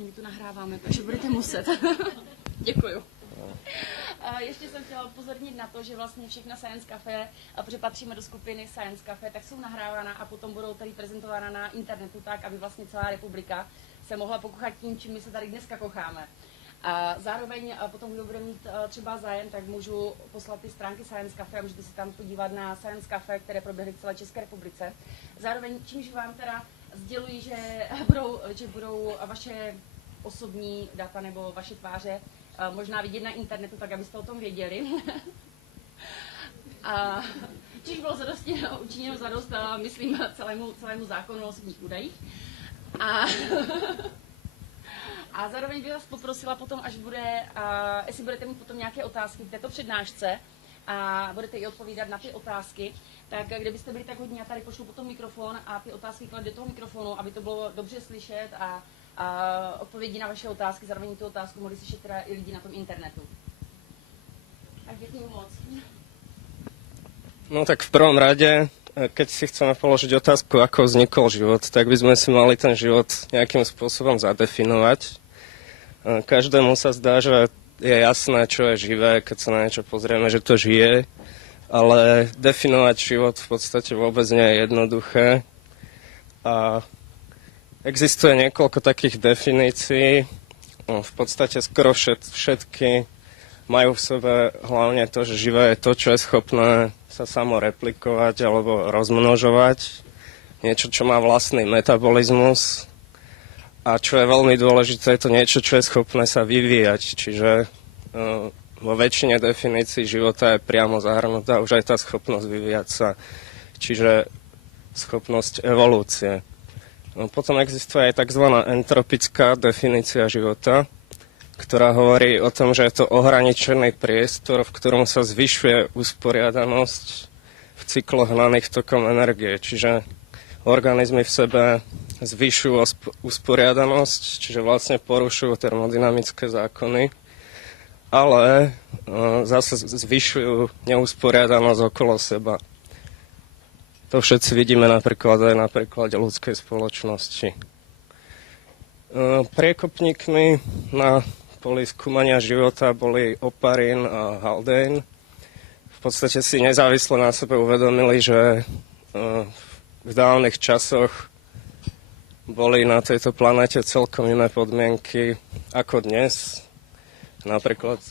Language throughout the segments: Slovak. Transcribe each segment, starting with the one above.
ostatní my tu nahráváme, takže budete muset. Děkuju. Ještě jsem chtěla upozornit na to, že vlastně všechna Science Café, protože patříme do skupiny Science Café, tak jsou nahrávána a potom budou tady prezentována na internetu tak, aby vlastně celá republika se mohla pokochat tím, čím my se tady dneska kocháme. A zároveň potom, kdo bude mít třeba zájem, tak můžu poslat ty stránky Science Café a můžete se tam podívat na Science Café, které proběhly v celé České republice. Zároveň, čímž vám teda sděluji, že budou vaše osobní data nebo vaše tváře možná vidět na internetu, tak abyste o tom věděli. A čiž bylo učiněno zadost, myslím, celému zákonu o osobních údajích. A zároveň bych vás poprosila potom, jestli budete mít potom nějaké otázky v této přednášce a budete i odpovídat na ty otázky, tak kdybyste byli tak hodní, já tady pošlu potom mikrofon a ty otázky klad do toho mikrofonu, aby to bylo dobře slyšet a odpovědi na vaše otázky, zároveň tu otázku mohli slyšet teda i lidi na tom internetu. Tak děkuji moc. No tak v prvom rade, keď si chceme položiť otázku, ako vznikol život, tak by sme si mali ten život nejakým spôsobom zadefinovať. Každému sa zdá, že je jasné, čo je živé, keď sa na niečo pozrieme, že to žije, ale definovať život v podstate vôbec nie je jednoduché. A existuje niekoľko takých definícií. V podstate skoro všetky majú v sebe hlavne to, že živé je to, čo je schopné sa samo replikovať alebo rozmnožovať. Niečo, čo má vlastný metabolizmus. A čo je veľmi dôležité, je to niečo, čo je schopné sa vyvíjať. Čiže vo väčšine definícií života je priamo zahrnutá už aj tá schopnosť vyvíjať sa. Čiže schopnosť evolúcie. Potom existuje aj tzv. Entropická definícia života, ktorá hovorí o tom, že je to ohraničený priestor, v ktorom sa zvyšuje usporiadanosť v cykloch hnaných tokom energie. Čiže organizmy v sebe zvyšujú usporiadanosť, čiže vlastne porušujú termodynamické zákony, ale zase zvyšujú neusporiadanosť okolo seba. To všetci vidíme napríklad aj na príklade ľudskej spoločnosti. Priekopníkmi na poli skúmania života boli Oparin a Haldane. V podstate si nezávisle na sebe uvedomili, že v dávnych časoch boli na tejto planete celkom iné podmienky ako dnes. Napríklad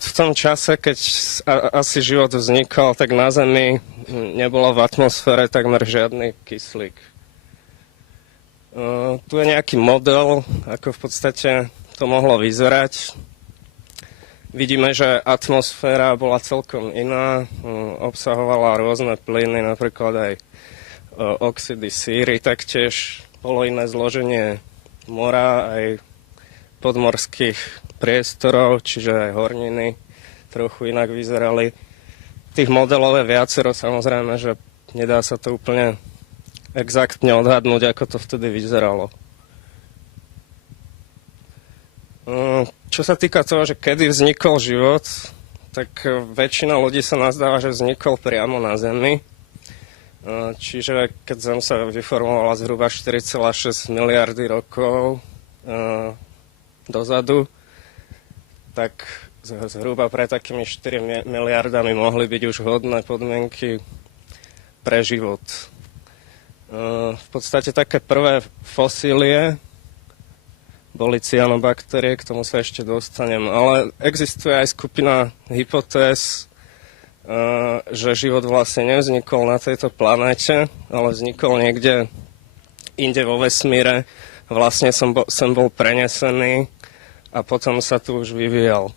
v tom čase, keď asi život vznikol, tak na Zemi nebolo v atmosfére takmer žiadny kyslík. Tu je nejaký model, ako v podstate to mohlo vyzerať. Vidíme, že atmosféra bola celkom iná, obsahovala rôzne plyny, napríklad aj oxidy síry, taktiež bolo iné zloženie mora, aj podmorských priestorov, čiže aj horniny trochu inak vyzerali. Tých modelov je viacero, samozrejme, že nedá sa to úplne exaktne odhadnúť, ako to vtedy vyzeralo. Čo sa týka toho, že kedy vznikol život, tak väčšina ľudí sa nazdáva, že vznikol priamo na Zemi. Čiže keď Zem sa vyformovala zhruba 4,6 miliardy rokov dozadu, tak zhruba pre takými 4 miliardami mohli byť už vhodné podmienky pre život. V podstate také prvé fosílie boli cyanobaktérie, k tomu sa ešte dostanem. Ale existuje aj skupina hypotéz, že život vlastne nevznikol na tejto planéte, ale vznikol niekde inde vo vesmíre. Vlastne sem bol prenesený a potom sa tu už vyvíjal.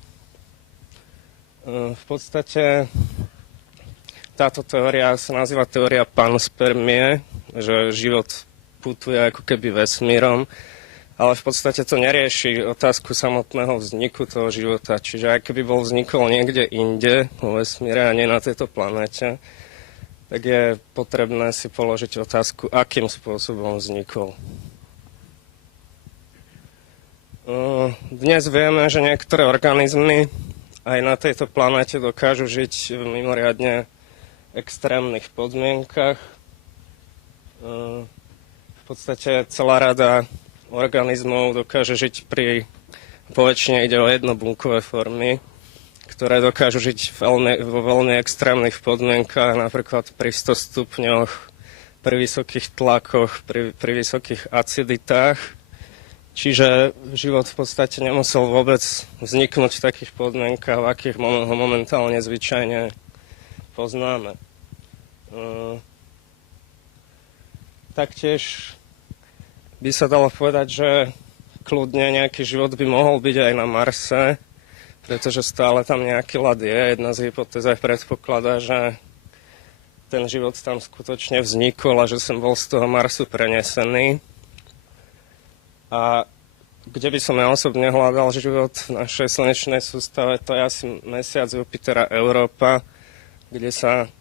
V podstate táto teória sa nazýva teória panspermie, že život putuje ako keby vesmírom, ale v podstate to nerieši otázku samotného vzniku toho života. Čiže aj keby vznikol niekde inde vo vesmíre a nie na tejto planéte, tak je potrebné si položiť otázku, akým spôsobom vznikol. Dnes vieme, že niektoré organizmy aj na tejto planéte dokážu žiť v mimoriadne extrémnych podmienkach. V podstate celá rada organizmov dokáže žiť po väčšine ide o jednobunkové formy, ktoré dokážu žiť vo veľmi extrémnych podmienkach, napríklad pri 100 stupňoch, pri vysokých tlakoch, pri vysokých aciditách. Čiže život v podstate nemusel vôbec vzniknúť v takých podmienkach, v akých ho momentálne zvyčajne poznáme. Taktiež by sa dalo povedať, že kľudne nejaký život by mohol byť aj na Marse, pretože stále tam nejaký ľad je. Jedna z hypotéz aj predpokladá, že ten život tam skutočne vznikol a že som bol z toho Marsu prenesený. A kde by som ja osobne hľadal život v našej slnečnej sústave, to je asi mesiac Jupitera Európa, kde sa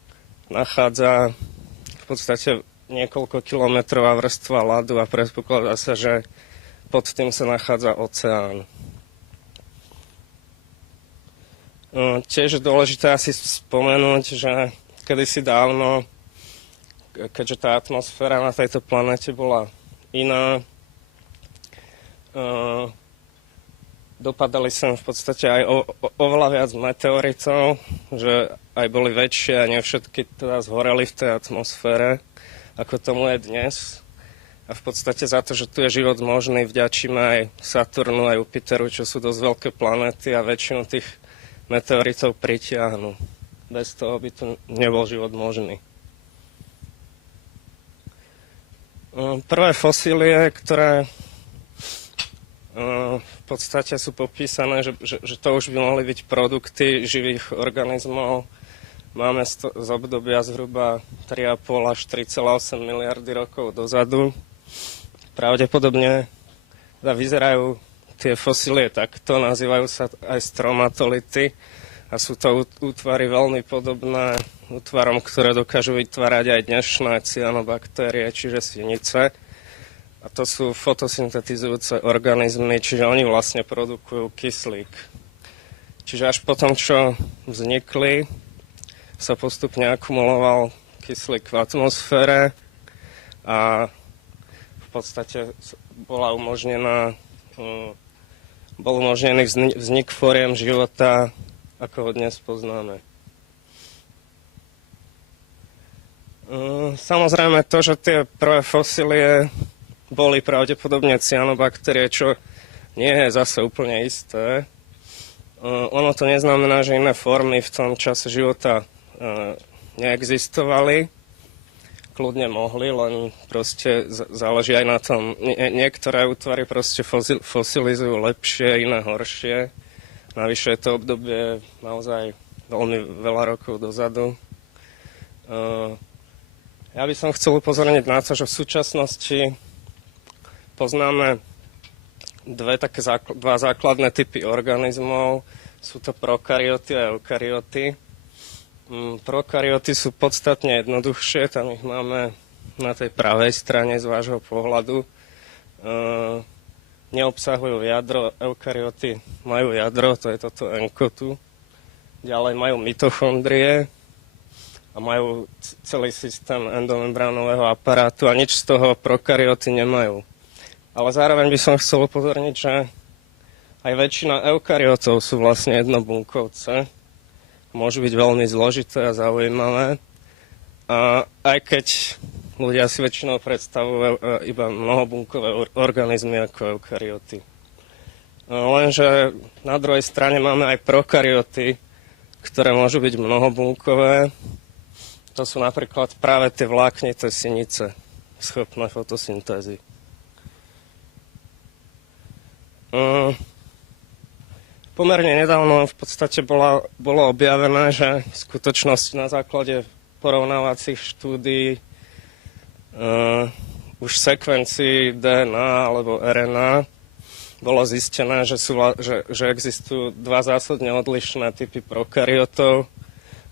nachádza v podstate niekoľko kilometrová vrstva ľadu a predpokladá sa, že pod tým sa nachádza oceán. Tiež je dôležité asi spomenúť, že kedysi dávno, keďže tá atmosféra na tejto planete bola iná, dopadali sem v podstate aj oveľa viac meteoritov, že aj boli väčšie a nie všetky teda zhoreli v tej atmosfére, ako tomu je dnes. A v podstate za to, že tu je život možný, vďačíme aj Saturnu, aj Jupiteru, čo sú dosť veľké planéty a väčšinu tých meteoritov pritiahnu. Bez toho by tu nebol život možný. Prvé fosílie, ktoré v podstate sú popísané, že to už by mohli byť produkty živých organizmov. Máme z obdobia zhruba 3,5 až 3,8 miliardy rokov dozadu. Pravdepodobne vyzerajú tie fosílie takto, nazývajú sa aj stromatolity a sú to útvary veľmi podobné útvarom, ktoré dokážu vytvárať aj dnešné cyanobaktérie, čiže sinice. A to sú fotosyntetizujúce organizmy, čiže oni vlastne produkujú kyslík. Čiže až potom, čo vznikli, sa postupne akumuloval kyslík v atmosfére a v podstate bol umožnený vznik foriem života, ako ho dnes poznáme. Samozrejme to, že tie prvé fosílie boli pravdepodobne cyanobaktérie, čo nie je zase úplne isté. Ono to neznamená, že iné formy v tom čase života neexistovali. Kľudne mohli, len proste záleží aj na tom. Niektoré útvary proste fosilizujú lepšie, iné horšie. Navyše je to obdobie naozaj veľmi veľa rokov dozadu. Ja by som chcel upozorniť na to, že v súčasnosti poznáme dva základné typy organizmov. Sú to prokaryoty a eukaryoty. Prokaryoty sú podstatne jednoduchšie, tam ich máme na tej pravej strane z vášho pohľadu. Neobsahujú jadro, eukaryoty majú jadro, to je toto enko tu. Ďalej majú mitochondrie a majú celý systém endomembránového aparátu a nič z toho prokaryoty nemajú. Ale zároveň by som chcel upozorniť, že aj väčšina eukaryotov sú vlastne jednobunkovce. Môžu byť veľmi zložité a zaujímavé. A aj keď ľudia si väčšinou predstavujú iba mnohobunkové organizmy ako eukaryoty. Lenže na druhej strane máme aj prokaryoty, ktoré môžu byť mnohobunkové. To sú napríklad práve tie vláknité sinice, schopné fotosyntézy. Pomerne nedávno v podstate bolo objavené, že v skutočnosti na základe porovnávacích štúdií už v sekvencii DNA alebo RNA bolo zistené, že existujú dva zásadne odlišné typy prokaryotov,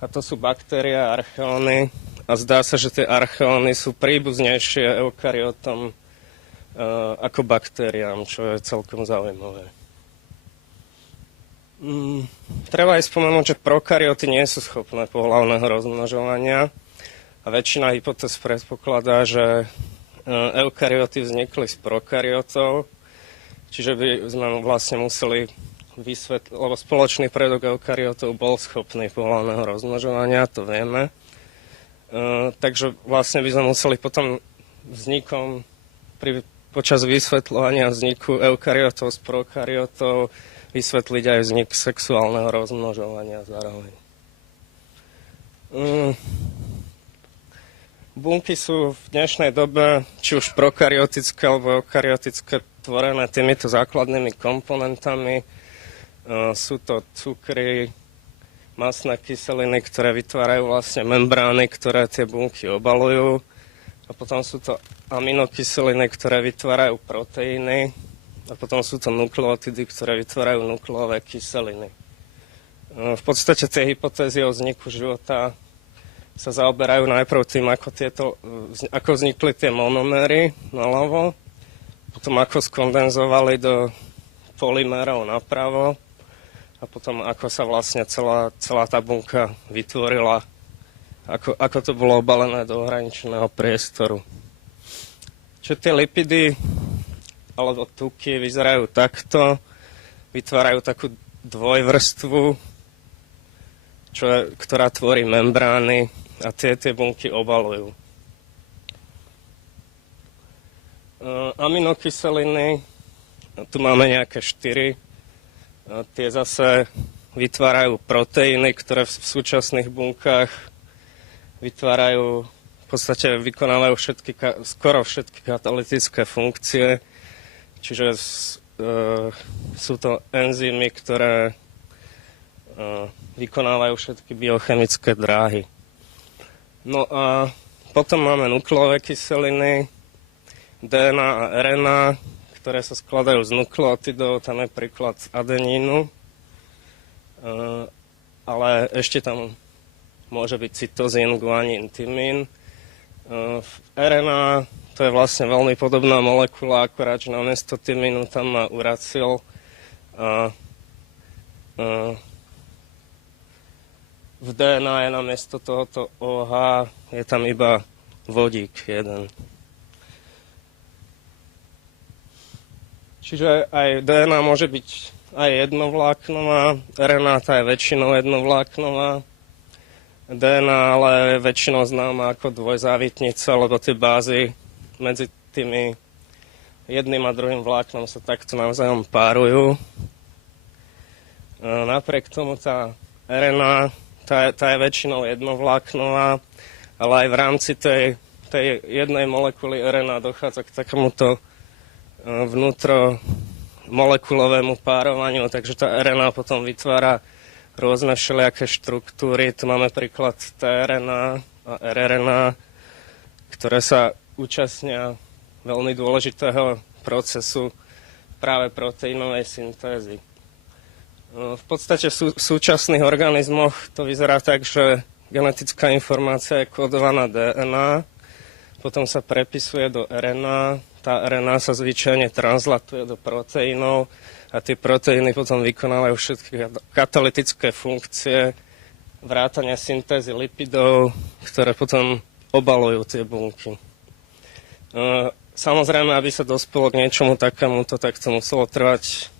a to sú baktérie a archeóny. A zdá sa, že tie archeóny sú príbuznejšie eukaryotom ako baktériám, čo je celkom zaujímavé. Treba aj spomenúť, že prokaryoty nie sú schopné pohlavného rozmnožovania. A väčšina hypotéz predpokladá, že eukaryoty vznikli z prokaryotov, čiže by sme vlastne museli vysvetliť, lebo spoločný predok eukaryotov bol schopný pohlavného rozmnožovania, to vieme. Takže vlastne by sme museli potom počas vysvetľovania vzniku eukaryotov z prokaryotov vysvetliť aj vznik sexuálneho rozmnožovania zároveň. Bunky sú v dnešnej dobe, či už prokaryotické alebo eukaryotické, tvorené týmito základnými komponentami. Sú to cukry, mastné kyseliny, ktoré vytvárajú vlastne membrány, ktoré tie bunky obalujú. A potom sú to aminokyseliny, ktoré vytvárajú proteíny. A potom sú to nukleotidy, ktoré vytvárajú nukleové kyseliny. V podstate tie hypotézy o vzniku života sa zaoberajú najprv tým, ako vznikli tie monoméry naľavo, potom ako skondenzovali do polymérov napravo a potom ako sa vlastne celá tá bunka vytvorila, ako to bolo obalené do ohraničeného priestoru. Čiže tie lipidy alebo tuky vyzerajú takto, vytvárajú takú dvojvrstvu, ktorá tvorí membrány a tie bunky obalujú. Aminokyseliny, tu máme nejaké 4, tie zase vytvárajú proteíny, ktoré v súčasných bunkách vytvárajú, v podstate vykonávajú skoro všetky katalytické funkcie, čiže sú to enzymy, ktoré vykonávajú všetky biochemické dráhy. No a potom máme nukleové kyseliny, DNA a RNA, ktoré sa skladajú z nukleotidov, tam je príklad adenínu, ale ešte tam môže byť cytozín, guanín, tymín. V RNA to je vlastne veľmi podobná molekula, akorát, že namiesto tymínu tam má uracil a v DNA je namiesto tohoto OH, je tam iba vodík jeden. Čiže aj DNA môže byť aj jednovláknová, RNA tá je väčšinou jednovláknová, DNA ale je väčšinou známa ako dvojzávitnica, lebo tie bázy medzi tými jedným a druhým vláknom sa takto navzájom párujú. Napriek tomu tá RNA tá je väčšinou jednovláknová, ale aj v rámci tej jednej molekuly RNA dochádza k takémuto vnútromolekulovému párovaniu, takže tá RNA potom vytvára rôzne všelijaké štruktúry. Tu máme príklad tRNA a rRNA, ktoré sa účastnia veľmi dôležitého procesu práve proteínovej syntézy. V podstate v súčasných organizmoch to vyzerá tak, že genetická informácia je kódovaná DNA, potom sa prepisuje do RNA, tá RNA sa zvyčajne translatuje do proteínov a tie proteíny potom vykonávajú všetky katalytické funkcie, vrátane syntézy lipidov, ktoré potom obalujú tie bunky. Samozrejme, aby sa dospelo k niečomu takémuto, tak to muselo trvať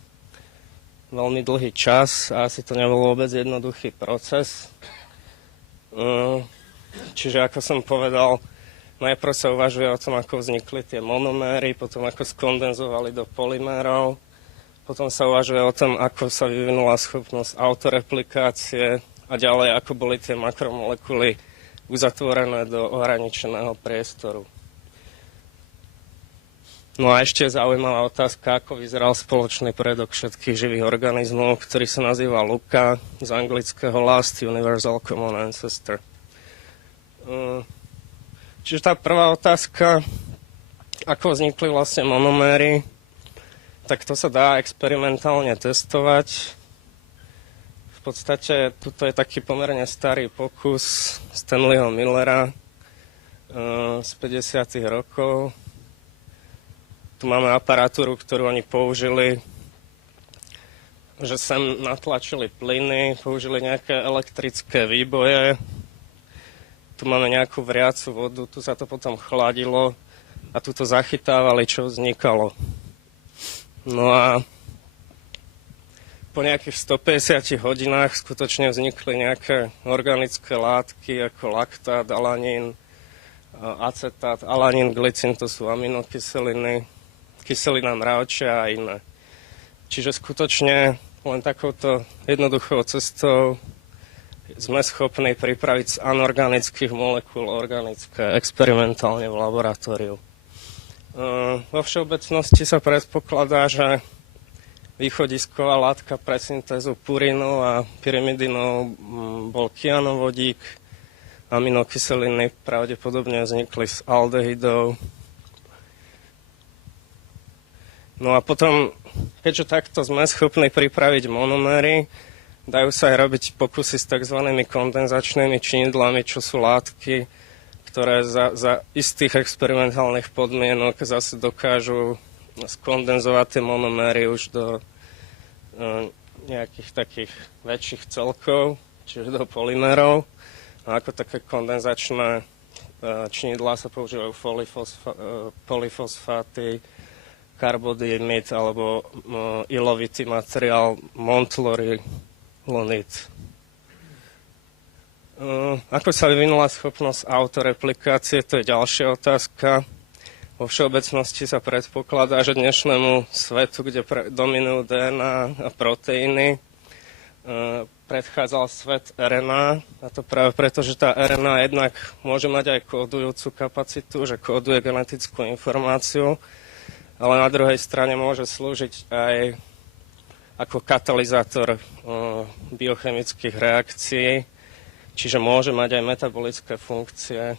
veľmi dlhý čas a asi to nebol vôbec jednoduchý proces. Čiže ako som povedal, najprv sa uvažuje o tom, ako vznikli tie monoméry, potom ako skondenzovali do polymérov, potom sa uvažuje o tom, ako sa vyvinula schopnosť autoreplikácie a ďalej, ako boli tie makromolekuly uzatvorené do ohraničeného priestoru. No a ešte zaujímavá otázka, ako vyzeral spoločný predok všetkých živých organizmov, ktorý sa nazýva LUCA, z anglického Last Universal Common Ancestor. Čiže tá prvá otázka, ako vznikli vlastne monoméry, tak to sa dá experimentálne testovať. V podstate tuto je taký pomerne starý pokus Stanleyho Millera z 50. rokov. Tu máme aparatúru, ktorú oni použili, že sem natlačili plyny, použili nejaké elektrické výboje. Tu tu máme nejakú vriacu vodu, tu sa to potom chladilo a tu to zachytávali, čo vznikalo. No a po nejakých 150 hodinách skutočne vznikli nejaké organické látky ako laktát, alanín, acetát, alanín, glycín, to sú aminokyseliny, kyselina mravčia a iné. Čiže skutočne len takouto jednoduchou cestou sme schopní pripraviť z anorganických molekúl organické experimentálne v laboratóriu. Vo všeobecnosti sa predpokladá, že východisková látka pre syntézu purínov a pyrimidinov bol kyanovodík. Aminokyseliny pravdepodobne vznikli z aldehydov. No a potom, keďže takto sme schopní pripraviť monoméry, dajú sa aj robiť pokusy s tzv. Kondenzačnými činidlami, čo sú látky, ktoré za istých experimentálnych podmienok zase dokážu skondenzovať tie monoméry už do nejakých takých väčších celkov, čiže do polymerov. A ako také kondenzačné činidlá sa používajú polyfosfáty, karbodimid alebo ilovitý materiál montlorilonid. Ako sa vyvinula schopnosť autoreplikácie, to je ďalšia otázka. Vo všeobecnosti sa predpokladá, že dnešnému svetu, kde dominujú DNA a proteíny, predchádzal svet RNA. A to práve preto, že tá RNA jednak môže mať aj kódujúcu kapacitu, že kóduje genetickú informáciu, ale na druhej strane môže slúžiť aj ako katalizátor biochemických reakcií, čiže môže mať aj metabolické funkcie.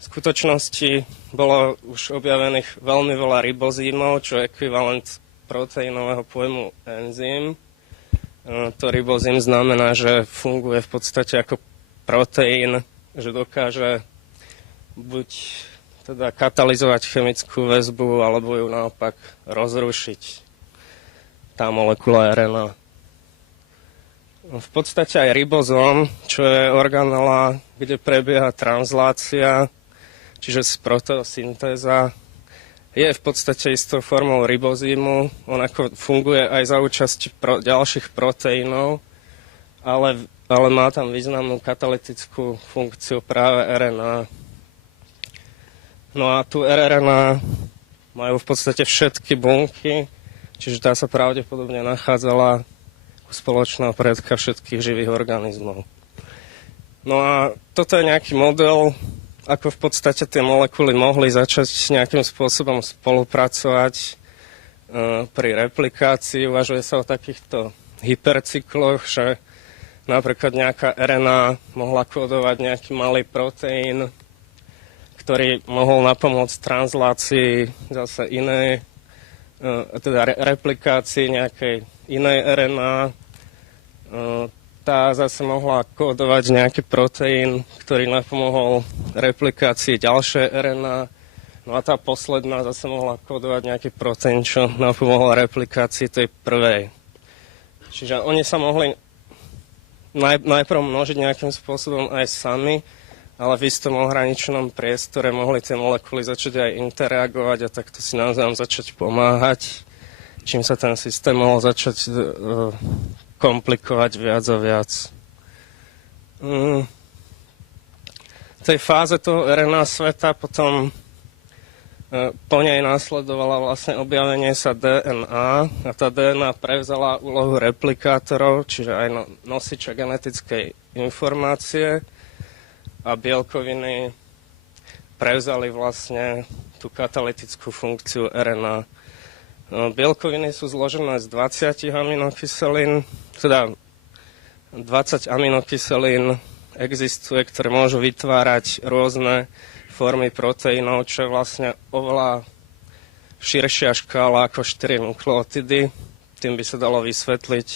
V skutočnosti bolo už objavených veľmi veľa ribozímov, čo je ekvivalent proteínového pojmu enzym. To ribozím znamená, že funguje v podstate ako proteín, že dokáže buď teda katalizovať chemickú väzbu, alebo ju naopak rozrušiť, tá molekula RNA. V podstate aj ribozóm, čo je organela, kde prebieha translácia, čiže proteosyntéza, je v podstate istou formou ribozímu. On ako funguje aj za účasti ďalších proteínov, ale má tam významnú katalytickú funkciu práve RNA. No a tu rRNA majú v podstate všetky bunky, čiže tá sa pravdepodobne nachádzala u spoločného predka všetkých živých organizmov. No a toto je nejaký model, ako v podstate tie molekuly mohli začať nejakým spôsobom spolupracovať pri replikácii. Uvažuje sa o takýchto hypercykloch, že napríklad nejaká RNA mohla kódovať nejaký malý proteín, ktorý mohol napomôcť translácii zase inej, teda replikácii nejakej inej RNA. Tá zase mohla kódovať nejaký proteín, ktorý napomohol replikácii ďalšej RNA. No a tá posledná zase mohla kódovať nejaký proteín, čo napomohol replikácii tej prvej. Čiže oni sa mohli najprv množiť nejakým spôsobom aj sami, ale v istom ohraničenom priestore mohli tie molekuly začať aj interagovať a takto si navzájom začať pomáhať, čím sa ten systém mohol začať komplikovať viac a viac. V tej fáze toho RNA sveta potom po nej následovalo vlastne objavenie sa DNA a tá DNA prevzala úlohu replikátorov, čiže aj nosiča genetickej informácie, a bielkoviny prevzali vlastne tú katalytickú funkciu RNA. Bielkoviny sú zložené z 20 aminokyselín, teda 20 aminokyselín existuje, ktoré môžu vytvárať rôzne formy proteínov, čo je vlastne oveľa širšia škála ako 4 nukleotidy. Tým by sa dalo vysvetliť,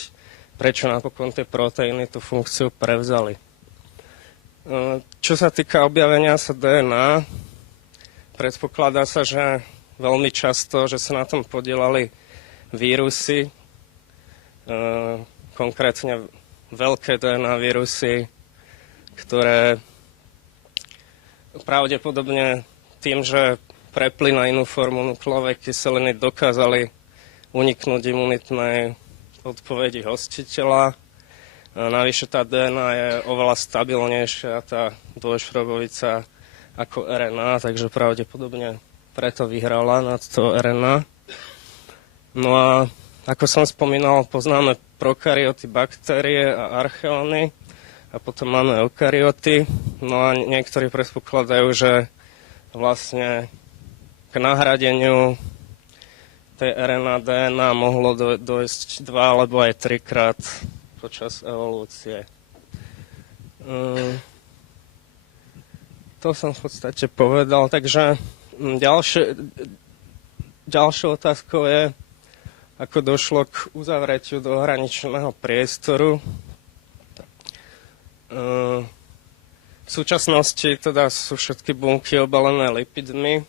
prečo napokon tie proteíny tú funkciu prevzali. Čo sa týka objavenia sa DNA, predpokladá sa, že veľmi často, že sa na tom podielali vírusy, konkrétne veľké DNA vírusy, ktoré pravdepodobne tým, že prepli na inú formu nukleovej kyseliny, dokázali uniknúť imunitnej odpovedi hostiteľa. Navyše tá DNA je oveľa stabilnejšia, tá dvojšrobovica ako RNA, takže pravdepodobne preto vyhrala nad to RNA. No a ako som spomínal, poznáme prokaryoty, baktérie a archeóny a potom máme eukaryoty. No a niektorí predpokladajú, že vlastne k nahradeniu tej RNA DNA mohlo dojsť 2 alebo aj 3 krát počas evolúcie. To som v podstate povedal, takže ďalšou otázkou je, ako došlo k uzavretiu do hraničného priestoru. V súčasnosti teda sú všetky bunky obalené lipidmi,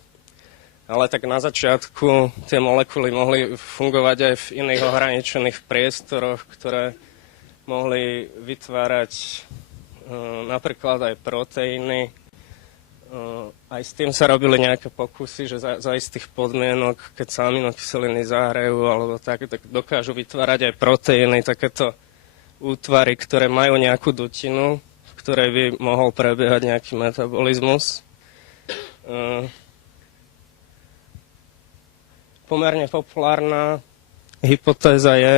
ale tak na začiatku tie molekuly mohli fungovať aj v iných ohraničených priestoroch, ktoré mohli vytvárať napríklad aj proteíny. Aj s tým sa robili nejaké pokusy, že za istých podmienok, keď sa aminokyseliny zahrejú alebo tak dokážu vytvárať aj proteíny, takéto útvary, ktoré majú nejakú dutinu, v ktorej by mohol prebiehať nejaký metabolizmus. Pomerne populárna hypotéza je,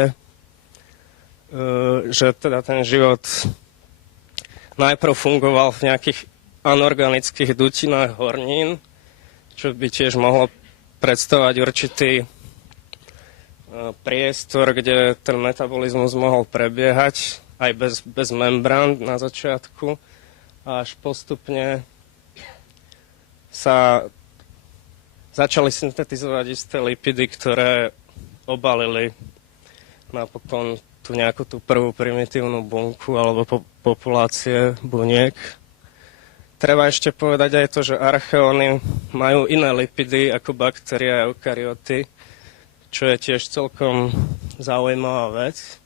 že teda ten život najprv fungoval v nejakých anorganických dutinách hornín, čo by tiež mohlo predstavovať určitý priestor, kde ten metabolizmus mohol prebiehať aj bez membrán na začiatku a až postupne sa začali syntetizovať isté lipidy, ktoré obalili napokon tú nejakú tú prvú primitívnu bunku alebo populácie buniek. Treba ešte povedať aj to, že archeóny majú iné lipidy ako baktérie a eukaryoty, čo je tiež celkom zaujímavá vec.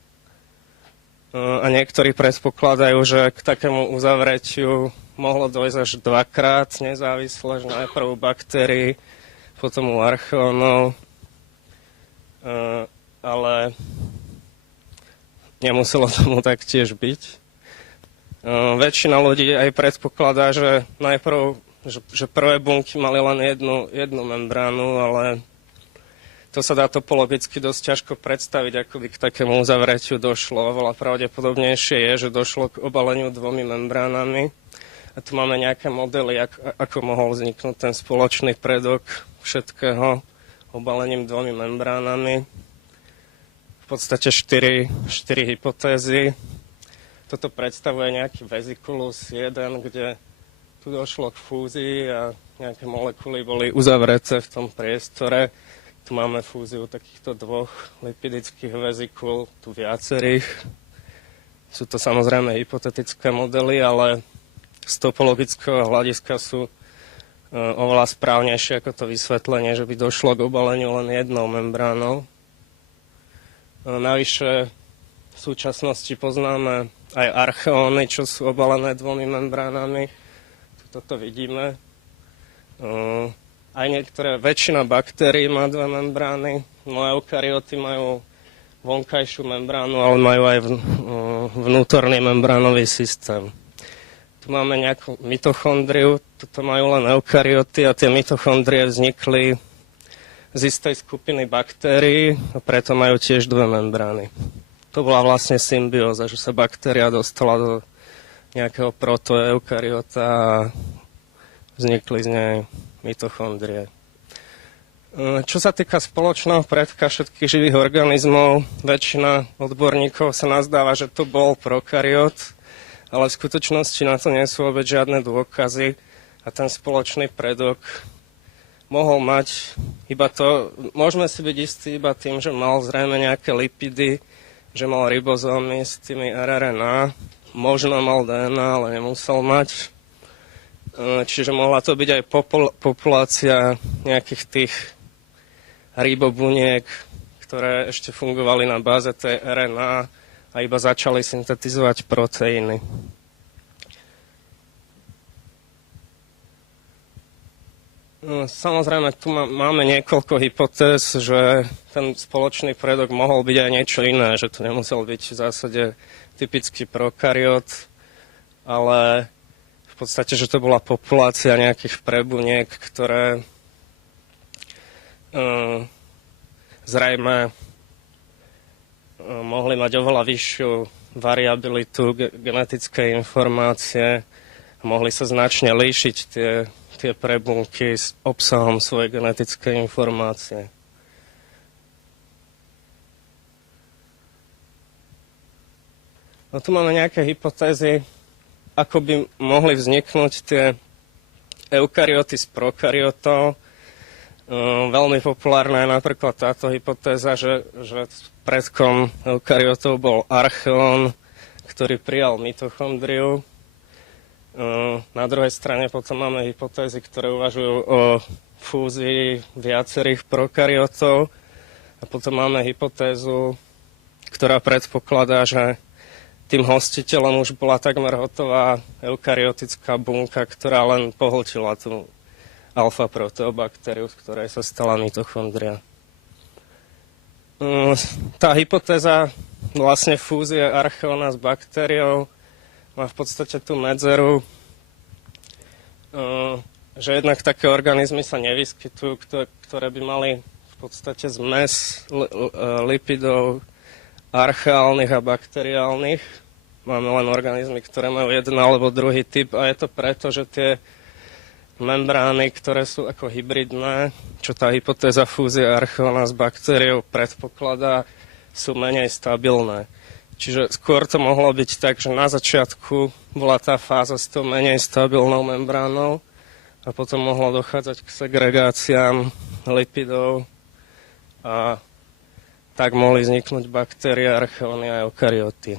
A niektorí predpokladajú, že k takému uzavretiu mohlo dojsť až 2-krát nezávisle, že najprv u baktérií, potom u archeónov, ale nemuselo tomu tak tiež byť. Väčšina ľudí aj predpokladá, že najprv, že prvé bunky mali len jednu membránu, ale to sa dá topologicky dosť ťažko predstaviť, ako by k takému uzavretiu došlo. Oveľa pravdepodobnejšie je, že došlo k obaleniu 2 membránami. A tu máme nejaké modely, ako mohol vzniknúť ten spoločný predok všetkého obalením 2 membránami. V podstate 4 hypotézy. Toto predstavuje nejaký vezikulus 1, kde tu došlo k fúzii a nejaké molekuly boli uzavreté v tom priestore. Tu máme fúziu takýchto 2 lipidických vezikul, tu viacerých. Sú to samozrejme hypotetické modely, ale z topologického hľadiska sú oveľa správnejšie ako to vysvetlenie, že by došlo k obaleniu len jednou membránou. Navyše v súčasnosti poznáme aj archeóny, čo sú obalené 2 membránami. Toto vidíme. Aj väčšina baktérií má 2 membrány. Eukaryoty majú vonkajšiu membránu, ale majú aj vnútorný membránový systém. Tu máme nejakú mitochondriu, toto majú len eukaryoty a tie mitochondrie vznikli z istej skupiny baktérií a preto majú tiež 2 membrány. To bola vlastne symbióza, že sa baktéria dostala do nejakého protoeukaryota a vznikli z nej mitochondrie. Čo sa týka spoločného predka všetkých živých organizmov, väčšina odborníkov sa nazdáva, že to bol prokaryot, ale v skutočnosti na to nie sú vôbec žiadne dôkazy a ten spoločný predok mohol mať iba to, môžeme si byť istí iba tým, že mal zrejme nejaké lipidy, že mal ribozómy s tými rRNA, možno mal DNA, ale nemusel mať. Čiže mohla to byť aj populácia nejakých tých ribobuniek, ktoré ešte fungovali na báze tej RNA a iba začali syntetizovať proteíny. Samozrejme, tu máme niekoľko hypotéz, že ten spoločný predok mohol byť aj niečo iné, že to nemusel byť v zásade typický prokaryot, ale v podstate, že to bola populácia nejakých prebuniek, ktoré zrejme mohli mať oveľa vyššiu variabilitu genetickej informácie, mohli sa značne líšiť tie prebunky s obsahom svojej genetickej informácie. No tu máme nejaké hypotézy, ako by mohli vzniknúť tie eukaryoty z prokaryotov. Veľmi populárna je napríklad táto hypotéza, že predkom eukaryotov bol archeón, ktorý prijal mitochondriu. Na druhej strane potom máme hypotézy, ktoré uvažujú o fúzii viacerých prokaryotov. A potom máme hypotézu, ktorá predpokladá, že tým hostiteľom už bola takmer hotová eukaryotická bunka, ktorá len pohltila tú alfa-proteobaktériu, z ktorej sa stala mitochondria. Tá hypotéza vlastne fúzie archeóna s baktériou má v podstate tú medzeru, že jednak také organizmy sa nevyskytujú, ktoré by mali v podstate zmes lipidov archeálnych a bakteriálnych. Máme len organizmy, ktoré majú jeden alebo druhý typ a je to preto, že tie membrány, ktoré sú ako hybridné, čo tá hypotéza fúzie archeóna s baktériou predpokladá, sú menej stabilné. Čiže skôr to mohlo byť tak, že na začiatku bola tá fáza s tou menej stabilnou membránou a potom mohlo dochádzať k segregáciám lipidov a tak mohli vzniknúť baktérie, archeóny a eukaryoty.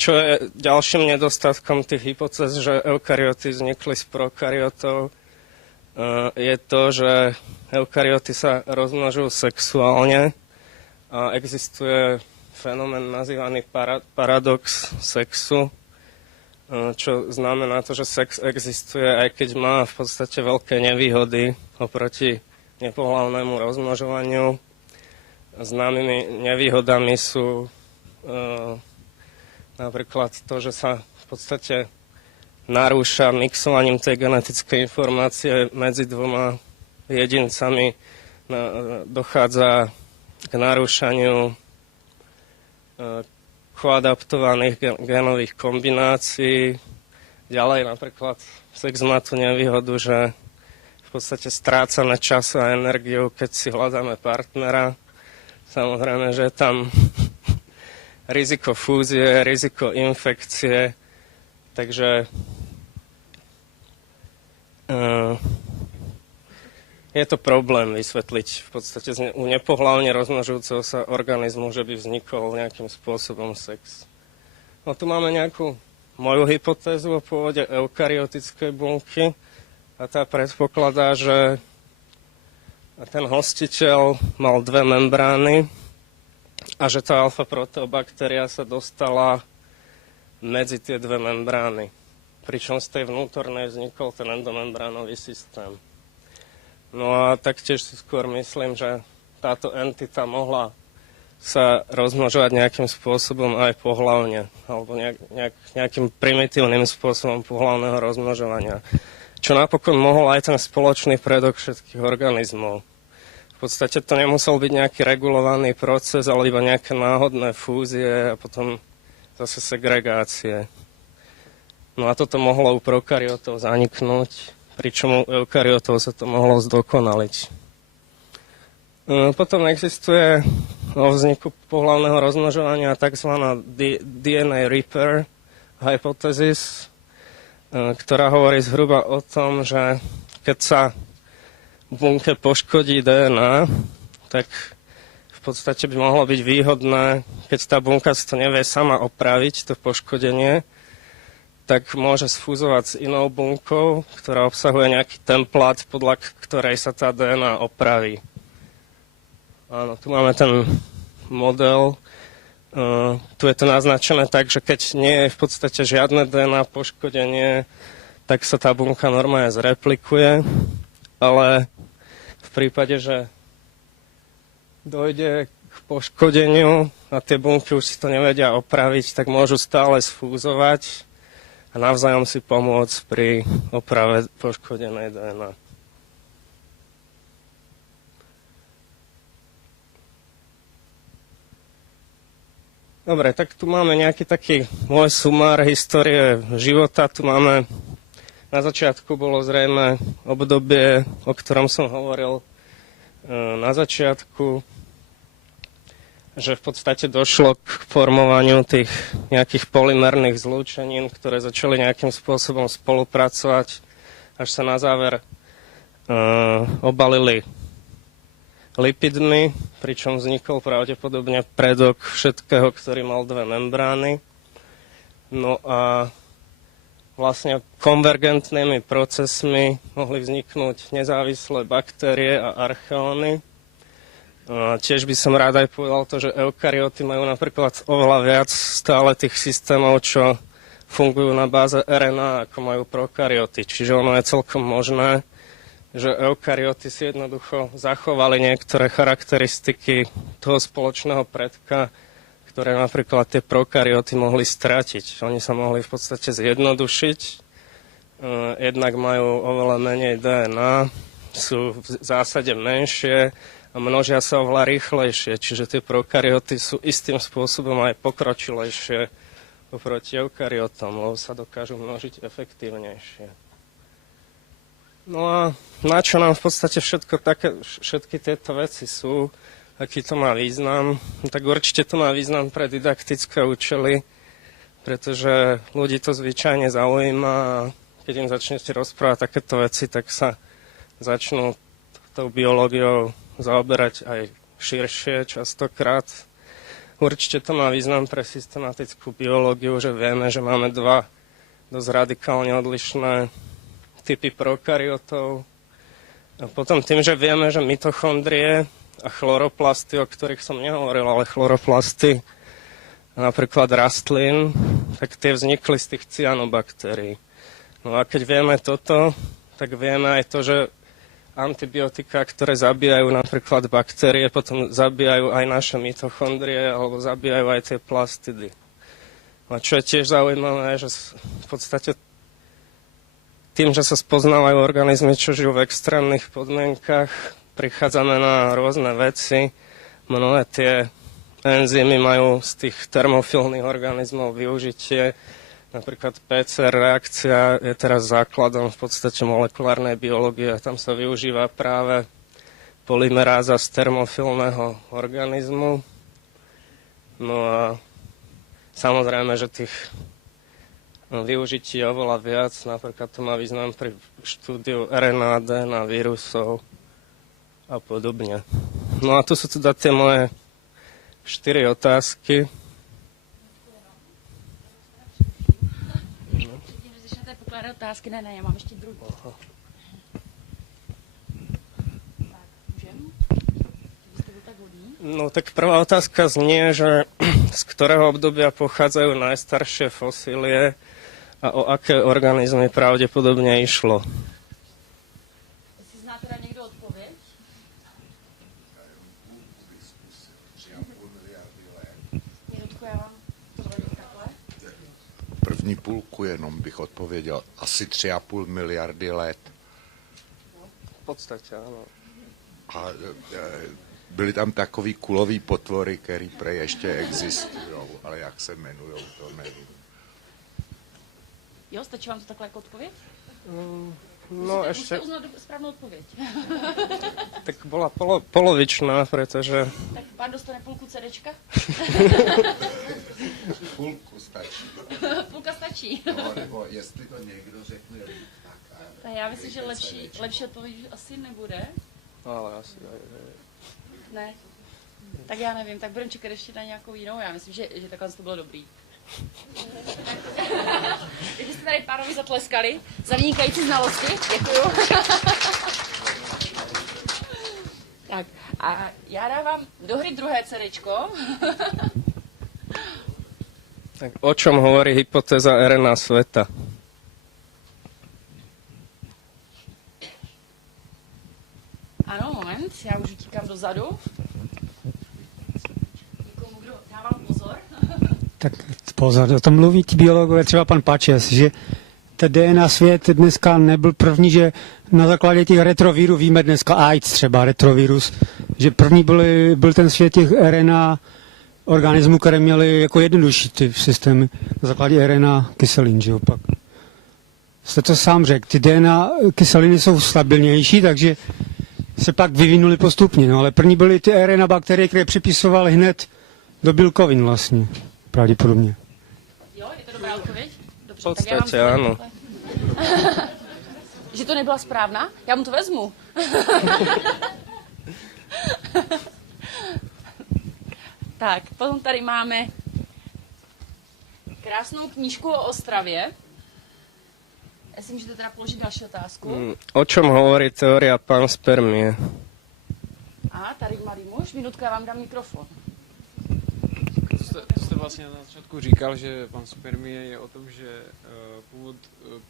Čo je ďalším nedostatkom tých hypotéz, že eukaryoty vznikli z prokaryotov, je to, že eukaryoty sa rozmnožujú sexuálne a existuje fenomén nazývaný paradox sexu, čo znamená to, že sex existuje, aj keď má v podstate veľké nevýhody oproti nepohlavnému rozmnožovaniu. Známymi nevýhodami sú napríklad to, že sa v podstate narúša mixovaním tej genetickej informácie medzi dvoma jedincami, dochádza k narúšaniu koadaptovaných génových kombinácií. Ďalej napríklad sex má tú nevýhodu, že v podstate strácame čas a energiu, keď si hľadáme partnera. Samozrejme, že je tam riziko fúzie, riziko infekcie, takže je to problém vysvetliť v podstate u nepohlavne rozmnožujúceho sa organizmu, že by vznikol nejakým spôsobom sex. No tu máme nejakú moju hypotézu o pôvode eukaryotickej bunky a tá predpokladá, že ten hostiteľ mal dve membrány a že tá alfa-proteobaktéria sa dostala medzi tie dve membrány. Pričom z tej vnútornej vznikol ten endomembránový systém. No a taktiež si skôr myslím, že táto entita mohla sa rozmnožovať nejakým spôsobom aj pohlavne, alebo nejakým primitívnym spôsobom pohlavného rozmnožovania. Čo napokon mohol aj ten spoločný predok všetkých organizmov. V podstate to nemusel byť nejaký regulovaný proces, ale iba nejaké náhodné fúzie a potom zase segregácie. No a toto mohlo u prokaryotov zaniknúť, pričom u eukaryotov sa to mohlo zdokonaliť. Potom existuje o vzniku pohlavného rozmnožovania tzv. DNA repair hypothesis, ktorá hovorí zhruba o tom, že keď sa bunke poškodí DNA, tak v podstate by mohlo byť výhodné, keď tá bunka si to nevie sama opraviť, to poškodenie, tak môže sfúzovať s inou bunkou, ktorá obsahuje nejaký templát, podľa ktorej sa tá DNA opraví. Áno, tu máme ten model. Tu je to naznačené tak, že keď nie je v podstate žiadne DNA poškodenie, tak sa tá bunka normálne zreplikuje, ale v prípade, že dojde k poškodeniu a tie bunky už si to nevedia opraviť, tak môžu stále sfúzovať a navzájom si pomôcť pri oprave poškodenej DNA. Dobre, tak tu máme nejaký taký môj sumár histórie života. Tu máme, na začiatku bolo zrejme obdobie, o ktorom som hovoril na začiatku, že v podstate došlo k formovaniu tých nejakých polymerných zlúčenín, ktoré začali nejakým spôsobom spolupracovať, až sa na záver obalili lipidmi, pričom vznikol pravdepodobne predok všetkého, ktorý mal dve membrány. No a vlastne konvergentnými procesmi mohli vzniknúť nezávislé baktérie a archeóny. Tiež by som rád aj povedal to, že eukaryoty majú napríklad oveľa viac stále tých systémov, čo fungujú na báze RNA, ako majú prokaryoty. Čiže ono je celkom možné, že eukaryoty si jednoducho zachovali niektoré charakteristiky toho spoločného predka, ktoré napríklad tie prokaryoty mohli stratiť. Oni sa mohli v podstate zjednodušiť, jednak majú oveľa menej DNA, sú v zásade menšie a množia sa oveľa rýchlejšie, čiže tie prokaryoty sú istým spôsobom aj pokročilejšie oproti eukaryotom, lebo sa dokážu množiť efektívnejšie. No a na čo nám v podstate všetky tieto veci sú, aký to má význam? Tak určite to má význam pre didaktické účely, pretože ľudí to zvyčajne zaujíma a keď im začnete rozprávať takéto veci, tak sa začnú tou biológiou zaoberať aj širšie častokrát. Určite to má význam pre systematickú biológiu, že vieme, že máme dva dosť radikálne odlišné typy prokaryotov. A potom tým, že vieme, že mitochondrie a chloroplasty, o ktorých som nehovoril, ale chloroplasty napríklad rastlín, tak tie vznikli z tých cyanobaktérií. No a keď vieme toto, tak vieme aj to, že antibiotika, ktoré zabíjajú napríklad baktérie, potom zabíjajú aj naše mitochondrie alebo zabíjajú aj tie plastidy. A čo je tiež zaujímavé, že v podstate tým, že sa spoznávajú organizmy, čo žijú v extrémnych podmienkach, prichádzame na rôzne veci. Mnohé tie enzymy majú z tých termofilných organizmov využitie. Napríklad PCR reakcia je teraz základom v podstate molekulárnej biológie a tam sa využíva práve polymeráza z termofilného organizmu. No a samozrejme, že tých využití je oveľa viac, napríklad to má význam pri štúdiu RNA, DNA, vírusov a podobne. No a tu sú teda tie moje 4 otázky. Předtím, že začnete pokládat otázky, ne, já mám ještě druhou. Tak, můžem? Vy jste byl tak hodný? No tak prvá otázka znie, že z ktorého obdobia pochádzajú najstaršie fosílie a o aké organizmy pravdepodobne išlo. Jestli zná teda někdo odpověď? Jednotku, já vám to vradím takhle. První půlku jenom bych odpověděl. Asi 3,5 miliardy let. V podstate, áno. A byly tam takový kulový potvory, který prej ještě existují, ale jak se jmenujou, to nevím. Jo, stačí vám to takhle jako odpověď? No Musíte ešte, uznat správnou odpověď. tak bola polovičná, pretože Tak pán dostane půlku CDčka? Půlku stačí. Půlka stačí. No, nebo jestli to někdo řekne líp, tak... Tak já myslím, že lepší odpověď asi nebude. ale asi aj. Ne. Tak já nevím, tak budeme čekat ještě na nějakou jinou. Já myslím, že takhle to bylo dobrý. Takže jste tady pánovi zatleskali za vynikající znalosti. Děkuju. Tak a já dávám do hry druhé CDčko. Tak o čom hovorí hypotéza RNA sveta? Ano, moment, já už utíkám dozadu. Někomu, kdo dávám pozor. Tak pozor, o tom mluví ti biologové, třeba pan Pačes, že ten DNA svět dneska nebyl první, že na základě těch retrovírů víme dneska AIDS třeba, retrovirus, že první byl ten svět těch RNA organismů, které měly jako jednodušší ty systémy na základě RNA kyselin, že opak. Jste to sám řekl, ty DNA kyseliny jsou stabilnější, takže se pak vyvinuly postupně, no ale první byly ty RNA bakterie, které připisovaly hned do bílkovin vlastně, pravděpodobně. Jo, je to dobrá odpověď? Dobře, V podstatě ano. Že to nebyla správná? Já mu to vezmu. Tak, potom tady máme krásnou knížku o Ostravě. Já si můžete teda položit další otázku. O čom hovorí teória panspermie? A tady malý muž, minutku, já vám dám mikrofon. To jste vlastně na začátku říkal, že panspermie je o tom, že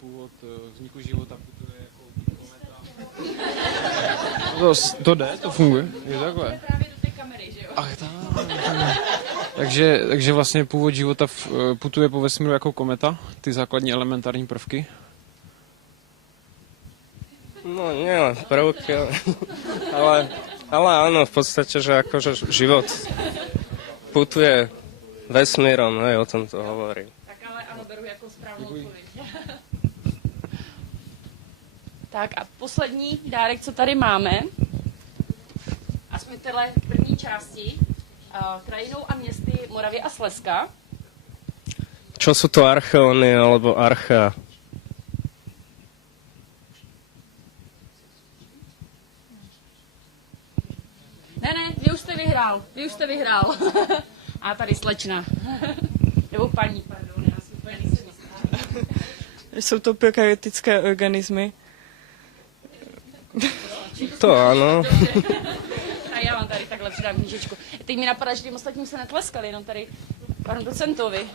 původ vzniku života putuje jako kometa. To jde? To funguje? Je takhle? Právě do té kamery, že jo? Ach, takže vlastně původ života putuje po vesmíru jako kometa, ty základní elementární prvky. No nielen prvky, ale áno, v podstate, že akože život putuje vesmírom, hej, o tom to hovorí. Tak ale ano, beru jako správnou odpověď. Tak a poslední dárek, co tady máme, aspoň v téhle první části, krajinou a městy Moravy a Slezska. Čo sú to archeóny alebo archa? Ne, vy už jste vyhrál. A tady slečna. Nebo paní, pardon, já si úplně nejsem jistá. Jsou to prokaryotické organismy. To áno. A já vám tady takhle přidám knížečku. Teď mi napadá, že těm ostatním se netleskali, jenom tady panu docentovi.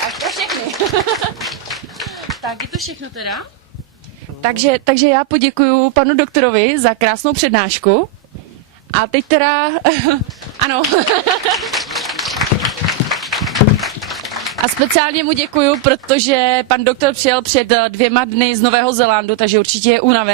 Tak to všechny. Tak je to všechno teda. Takže já poděkuju panu doktorovi za krásnou přednášku. A teď teda, ano. A speciálně mu děkuju, protože pan doktor přijel před 2 dny z Nového Zélandu, takže určitě je unavený.